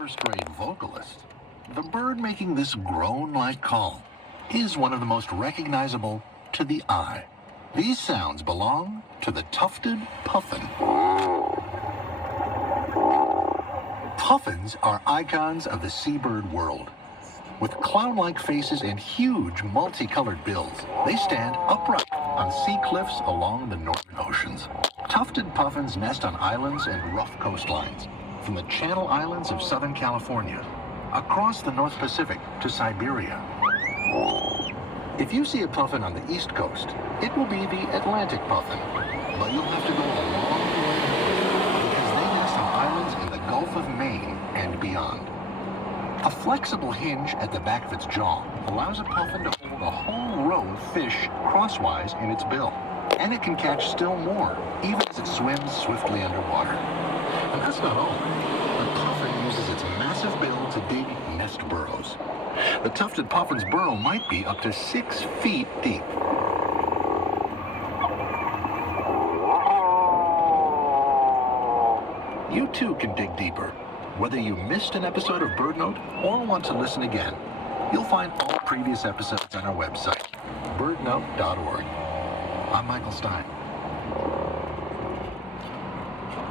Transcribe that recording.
First-grade vocalist, the bird making this groan-like call is one of the most recognizable to the eye. These sounds belong to the tufted puffin. Puffins are icons of the seabird world. With clown-like faces and huge multicolored bills, they stand upright on sea cliffs along the northern oceans. Tufted puffins nest on islands and rough coastlines, from the Channel Islands of Southern California, across the North Pacific to Siberia. If you see a puffin on the East Coast, it will be the Atlantic puffin, but you'll have to go a long way because they nest on islands in the Gulf of Maine and beyond. A flexible hinge at the back of its jaw allows a puffin to hold a whole row of fish crosswise in its bill, and it can catch still more, even as it swims swiftly underwater. And that's not all. The puffin uses its massive bill to dig nest burrows. The tufted puffin's burrow might be up to 6 feet deep. You too can dig deeper. Whether you missed an episode of BirdNote or want to listen again, you'll find all previous episodes on our website, birdnote.org. I'm Michael Stein.